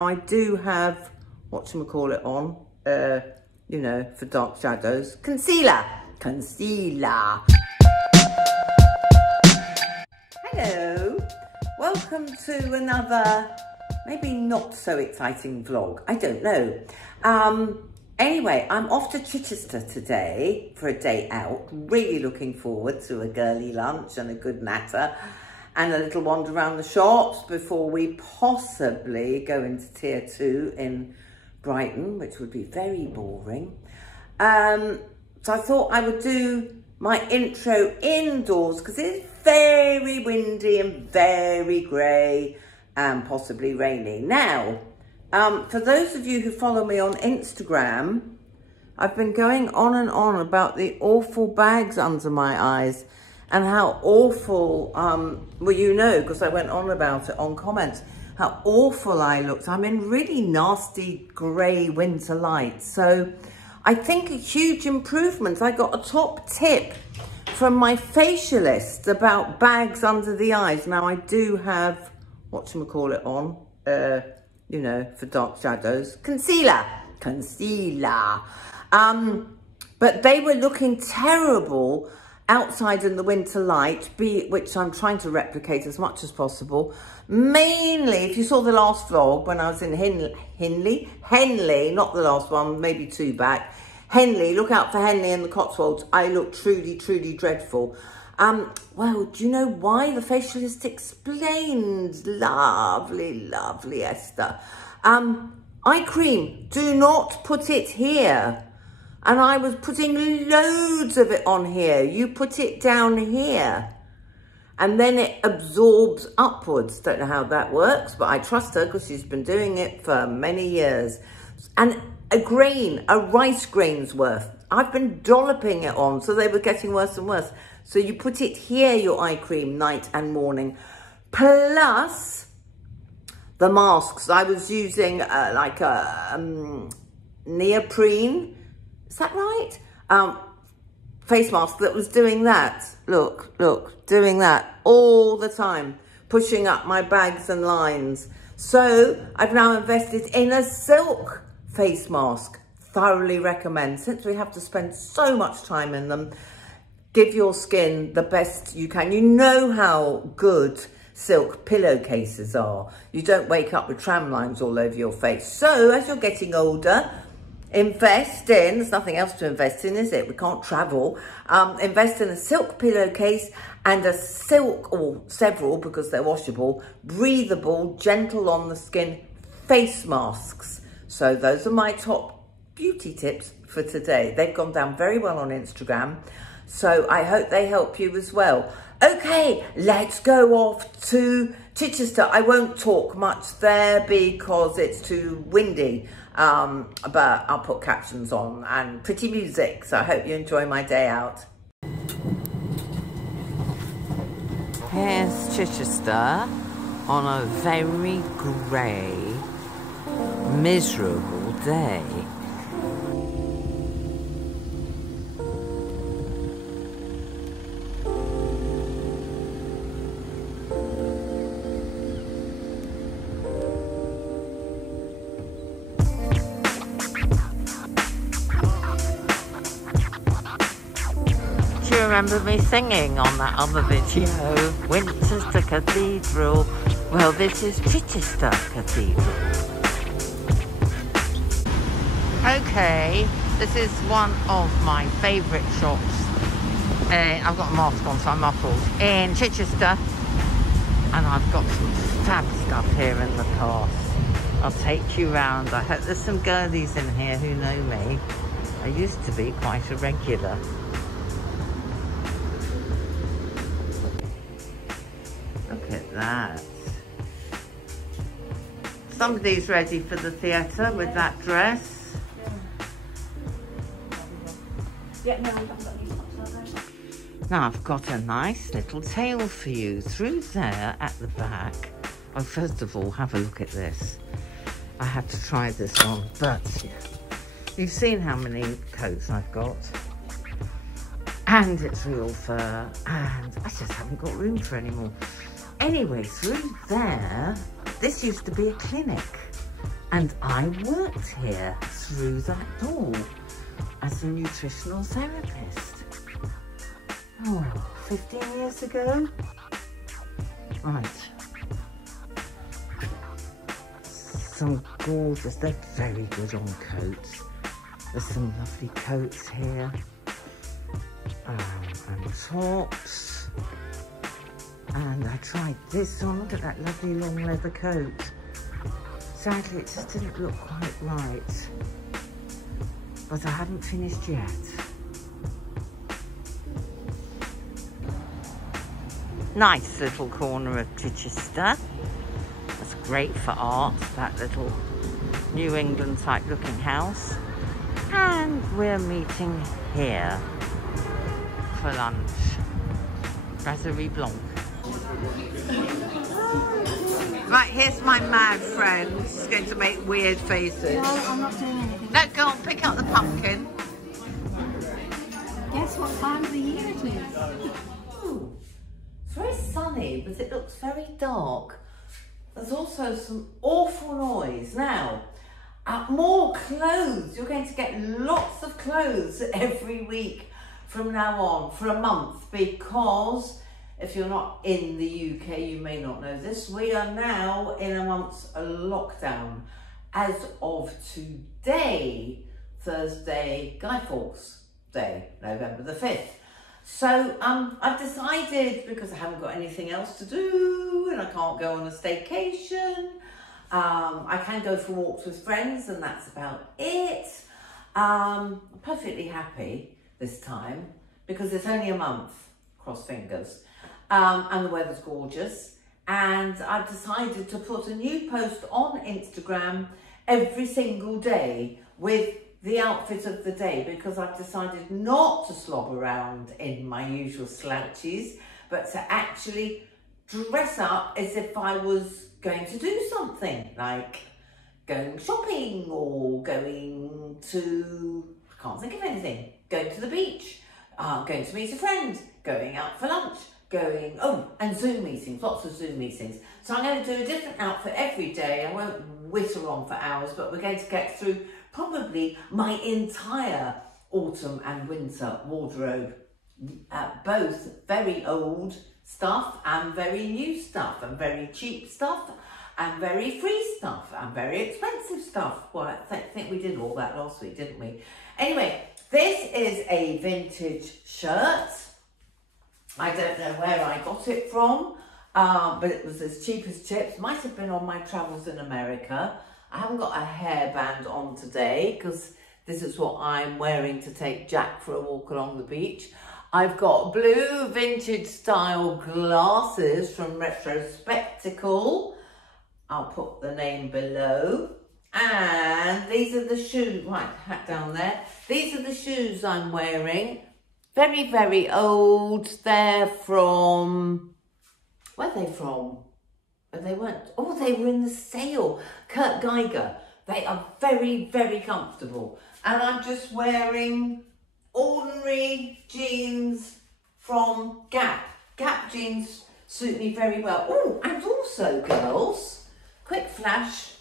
I do have, whatchamacallit on, you know, for dark shadows, concealer. Hello, welcome to another, maybe not so exciting vlog, I don't know. Anyway, I'm off to Chichester today for a day out. Really looking forward to a girly lunch and a good natter and a little wander around the shops before we possibly go into tier 2 in Brighton, which would be very boring. So I thought I would do my intro indoors because it's very windy and very grey and possibly rainy. Now, for those of you who follow me on Instagram, I've been going on and on about the awful bags under my eyes and how awful, well, you know, because I went on about it on comments, how awful I looked. I'm in really nasty grey winter light. So I think a huge improvement. I got a top tip from my facialist about bags under the eyes. Now I do have, whatchamacallit on, you know, for dark shadows, concealer. But they were looking terrible outside in the winter light, which I'm trying to replicate as much as possible. Mainly, if you saw the last vlog when I was in Henley, not the last one, maybe 2 back. Henley, look out for Henley and the Cotswolds. I look truly, truly dreadful. Well, do you know why? The facialist explained. Lovely, lovely Esther. Eye cream, do not put it here. And I was putting loads of it on here. You put it down here. And then it absorbs upwards. Don't know how that works, but I trust her because she's been doing it for many years. And a rice grain's worth. I've been dolloping it on, so they were getting worse and worse. So you put it here, your eye cream, night and morning. Plus the masks. I was using like a neoprene, is that right? Face mask that was doing that. Look, doing that all the time, pushing up my bags and lines. So I've now invested in a silk face mask. Thoroughly recommend. Since we have to spend so much time in them, give your skin the best you can. You know how good silk pillowcases are. You don't wake up with tram lines all over your face. So as you're getting older, invest in, there's nothing else to invest in, is it? We can't travel. Invest in a silk pillowcase and a silk, or several because they're washable, breathable, gentle on the skin face masks. So those are my top beauty tips for today. They've gone down very well on Instagram. So I hope they help you as well. Okay, let's go off to Chichester. I won't talk much there because it's too windy, but I'll put captions on and pretty music. So I hope you enjoy my day out. Here's Chichester on a very grey, miserable day. Remember me singing on that other video, Winchester Cathedral. Well, this is Chichester Cathedral. Okay, this is one of my favourite shops. I've got a mask on, so I'm muffled. In Chichester, and I've got some fab stuff here in the past. I'll take you round. I hope there's some girlies in here who know me. I used to be quite a regular. Look at that. Somebody's ready for the theatre with that dress. Now I've got a nice little tail for you through there at the back. Oh, first of all, have a look at this. I had to try this on, but you've seen how many coats I've got. And it's real fur, and I just haven't got room for any more. Anyway, through there, this used to be a clinic. And I worked here through that door as a nutritional therapist. Oh, 15 years ago? Right. Some gorgeous, they're very good on coats. There's some lovely coats here. And tops. And I tried this on, look at that lovely long leather coat. Sadly, it just didn't look quite right. But I hadn't finished yet. Nice little corner of Chichester. That's great for art, that little New England type looking house. And we're meeting here for lunch. Brasserie Blanc. Right, here's my mad friend. She's going to make weird faces. No, I'm not doing anything. No, go on, pick up the pumpkin. Guess what time of the year it is? Ooh, it's very sunny, but it looks very dark. There's also some awful noise. Now, more clothes. You're going to get lots of clothes every week from now on for a month, because if you're not in the UK, you may not know this, we are now in a month's lockdown as of today, Thursday, Guy Fawkes Day, November the 5th. So I've decided, because I haven't got anything else to do and I can't go on a staycation, I can go for walks with friends and that's about it. I'm perfectly happy this time because it's only a month, cross fingers. And the weather's gorgeous, and I've decided to put a new post on Instagram every single day with the outfit of the day, because I've decided not to slob around in my usual slouches, but to actually dress up as if I was going to do something, like going shopping or going to, I can't think of anything, going to the beach, going to meet a friend, going out for lunch, and Zoom meetings, lots of Zoom meetings. So I'm going to do a different outfit every day. I won't whitter on for hours, but we're going to get through probably my entire autumn and winter wardrobe. Both very old stuff and very new stuff, and very cheap stuff and very free stuff and very expensive stuff. Well, I think we did all that last week, didn't we? Anyway, this is a vintage shirt. I don't know where I got it from, but it was as cheap as chips. Might have been on my travels in America. I haven't got a hairband on today because this is what I'm wearing to take Jack for a walk along the beach. I've got blue vintage style glasses from Retrospectacle. I'll put the name below. And these are the shoes, right, hat down there. These are the shoes I'm wearing. Very, very old. They're from, where are they from? They weren't, oh, they were in the sale. Kurt Geiger. They are very, very comfortable. And I'm just wearing ordinary jeans from Gap. Gap jeans suit me very well. Oh, and also, girls, quick flash.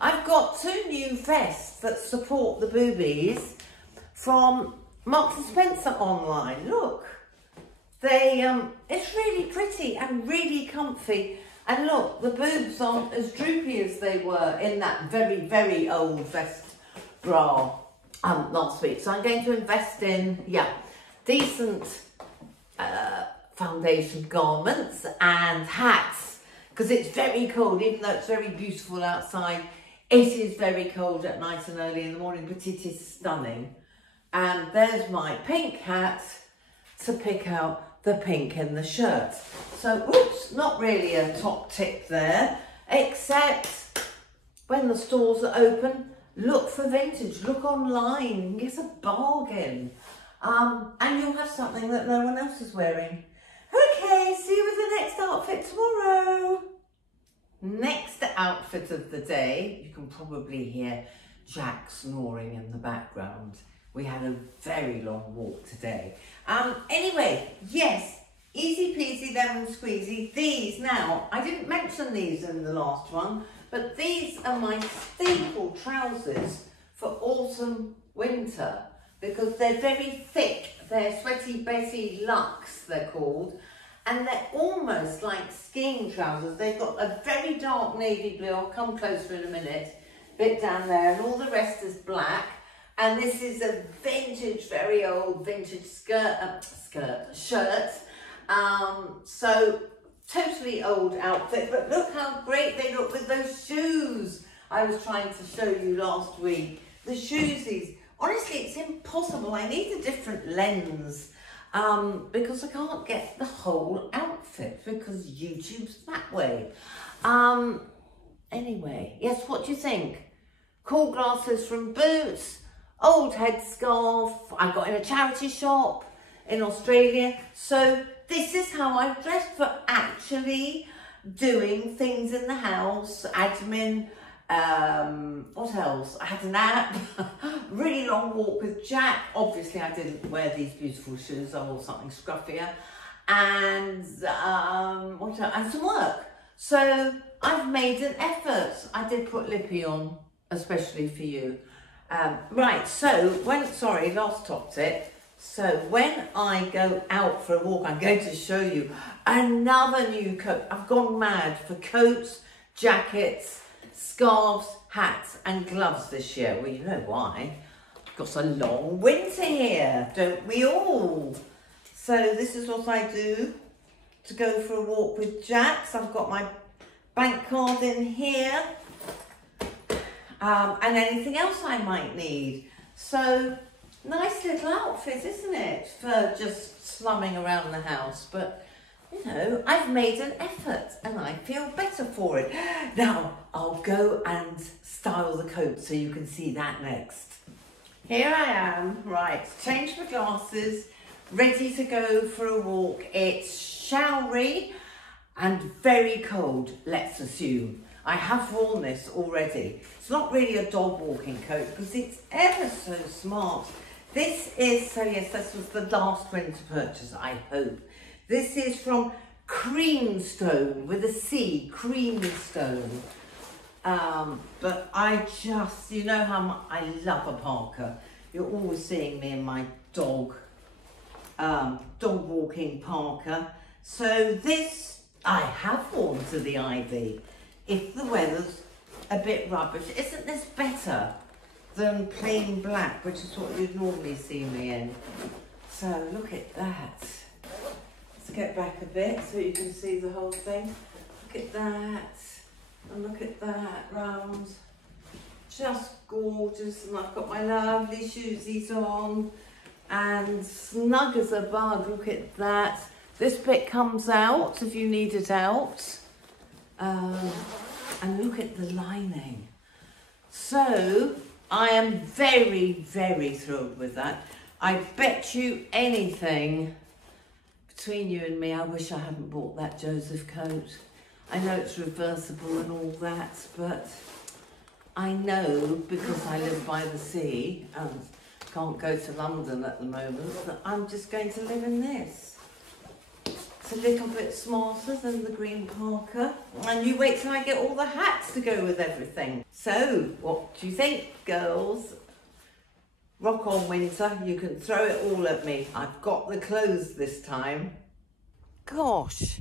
I've got two new vests that support the boobies from Marks and Spencer online. Look, they it's really pretty and really comfy, and look, the boobs aren't as droopy as they were in that very, very old vest bra last week. So I'm going to invest in decent foundation garments and hats, because it's very cold. Even though it's very beautiful outside, it is very cold at night and early in the morning, but it is stunning. And there's my pink hat to pick out the pink in the shirt. So, oops, not really a top tip there, except when the stores are open, look for vintage, look online, get a bargain. And you'll have something that no one else is wearing. Okay, see you with the next outfit tomorrow. Next outfit of the day, you can probably hear Jack snoring in the background. We had a very long walk today. Anyway, yes, easy peasy lemon squeezy. These now, I didn't mention these in the last one, But these are my staple trousers for autumn, winter, because they're very thick. They're Sweaty Betty Luxe, they're called. And they're almost like skiing trousers. They've got a very dark navy blue. I'll come closer in a minute. Bit down there, and all the rest is black. And this is a vintage, very old vintage shirt. So totally old outfit, but look how great they look with those shoes I was trying to show you last week. The shoes, these, honestly, it's impossible. I need a different lens because I can't get the whole outfit because YouTube's that way. Anyway, yes, what do you think? Cool glasses from Boots, old headscarf I got in a charity shop in Australia. So this is how I've dressed for actually doing things in the house, admin, what else? I had a nap, really long walk with Jack. Obviously I didn't wear these beautiful shoes, I wore something scruffier. And what else? And some work. So I've made an effort. I did put Lippy on, especially for you. Right, so sorry, last top tip. So when I go out for a walk, I'm going to show you another new coat. I've gone mad for coats, jackets, scarves, hats and gloves this year. Well, you know why. I've got a long winter here, don't we all? So this is what I do to go for a walk with Jack. So I've got my bank card in here. And anything else I might need. So nice little outfit, isn't it, for just slumming around the house. But you know, I've made an effort and I feel better for it. Now I'll go and style the coat so you can see that next. Here I am, right, changed my glasses, ready to go for a walk. It's showery and very cold, let's assume. I have worn this already. It's not really a dog walking coat because it's ever so smart. This is, so yes, this was the last winter purchase, I hope. This is from Creenstone with a C, Creenstone. But I just, you know how much I love a parka. You're always seeing me in my dog walking parka. So this I have worn to the Ivy. If the weather's a bit rubbish, isn't this better than plain black, which is what you'd normally see me in? So look at that. Let's get back a bit so you can see the whole thing. Look at that, and look at that round. Just gorgeous, and I've got my lovely shoesies on, and snug as a bug, look at that. This bit comes out if you need it out. And look at the lining. So I am very, very thrilled with that. I bet you anything, between you and me, I wish I hadn't bought that Joseph coat. I know it's reversible and all that, but I know because I live by the sea and can't go to London at the moment that I'm just going to live in this. It's a little bit smarter than the green parka. And you wait till I get all the hats to go with everything. So, what do you think, girls? Rock on, winter. You can throw it all at me. I've got the clothes this time. Gosh,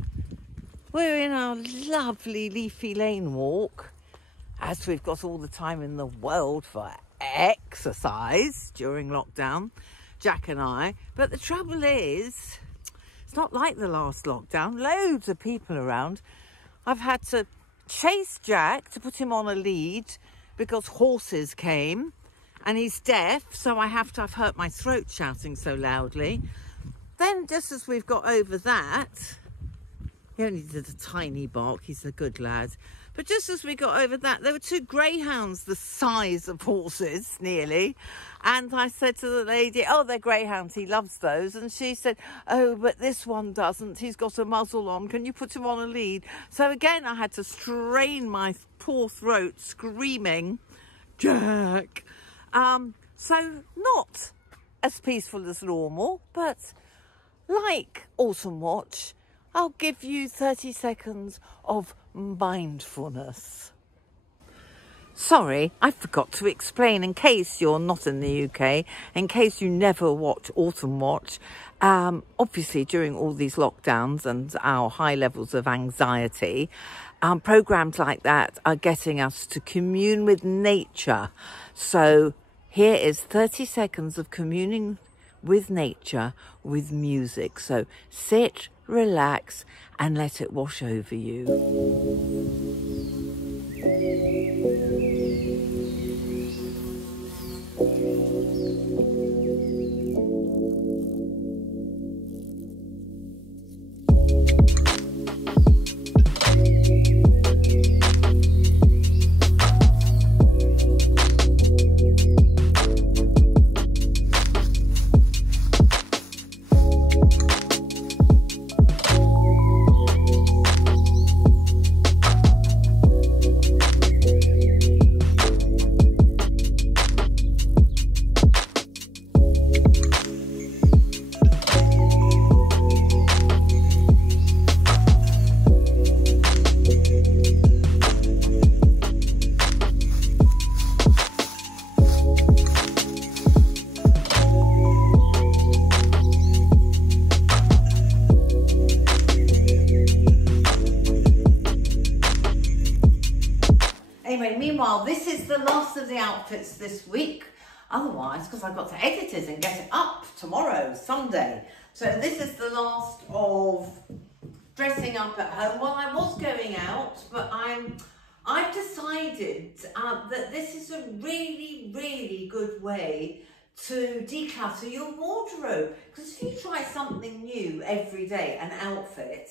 we're in our lovely leafy lane walk, as we've got all the time in the world for exercise during lockdown, Jack and I. But the trouble is, it's not like the last lockdown. Loads of people around. I've had to chase Jack to put him on a lead because horses came, and he's deaf, so I've hurt my throat shouting so loudly. Then just as we've got over that, he only did a tiny bark, he's a good lad. But just as we got over that, there were two greyhounds the size of horses, nearly. And I said to the lady, oh, they're greyhounds, he loves those. And she said, oh, but this one doesn't, he's got a muzzle on, can you put him on a lead? So again, I had to strain my poor throat, screaming, Jack. So not as peaceful as normal, but like Autumn Watch, I'll give you 30 seconds of mindfulness. Sorry, I forgot to explain, in case you're not in the UK, in case you never watch Autumn Watch, obviously during all these lockdowns and our high levels of anxiety, programs like that are getting us to commune with nature. So here is 30 seconds of communing with nature with music. So sit, relax, and let it wash over you. Meanwhile, this is the last of the outfits this week. Otherwise, because I've got to edit it and get it up tomorrow, Sunday. So this is the last of dressing up at home. Well, I was going out, but I've decided that this is a really, really good way to declutter your wardrobe. Because if you try something new every day, an outfit,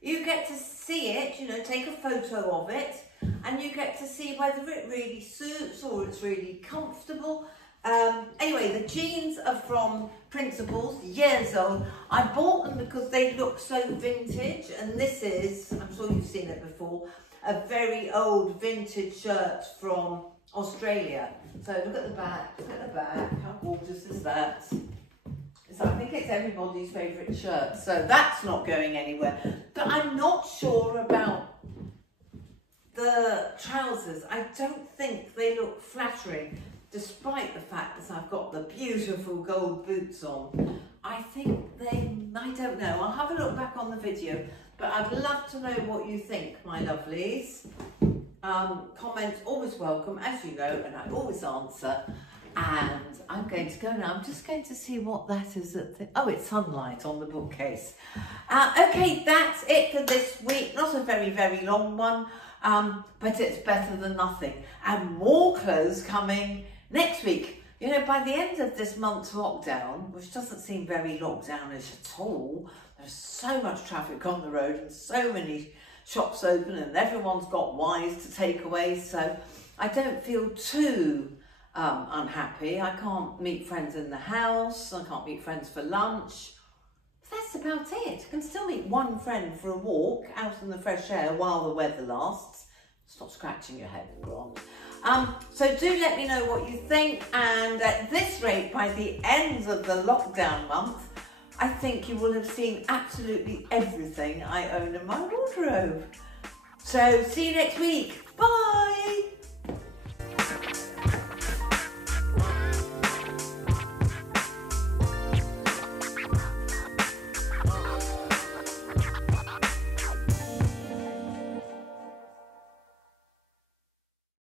you get to see it, you know, take a photo of it, and you get to see whether it really suits or it's really comfortable. Anyway, the jeans are from Principles, years old. I bought them because they look so vintage, and this is, I'm sure you've seen it before, a very old vintage shirt from Australia. So look at the back, how gorgeous is that? So I think it's everybody's favourite shirt, so that's not going anywhere. But I'm not sure about the trousers. I don't think they look flattering, despite the fact that I've got the beautiful gold boots on. I think I don't know. I'll have a look back on the video, but I'd love to know what you think, my lovelies. Comments always welcome, as you know, and I always answer. And I'm going to go now. I'm just going to see what that is. Oh, it's sunlight on the bookcase. Okay, that's it for this week. Not a very, very long one. But it's better than nothing. And more clothes coming next week. You know, by the end of this month's lockdown, which doesn't seem very lockdownish at all, there's so much traffic on the road and so many shops open and everyone's got wines to take away. So I don't feel too unhappy. I can't meet friends in the house. I can't meet friends for lunch. That's about it. You can still meet one friend for a walk out in the fresh air while the weather lasts. Stop scratching your head, Bron. So do let me know what you think, and at this rate, by the end of the lockdown month, I think you will have seen absolutely everything I own in my wardrobe. So see you next week. Bye!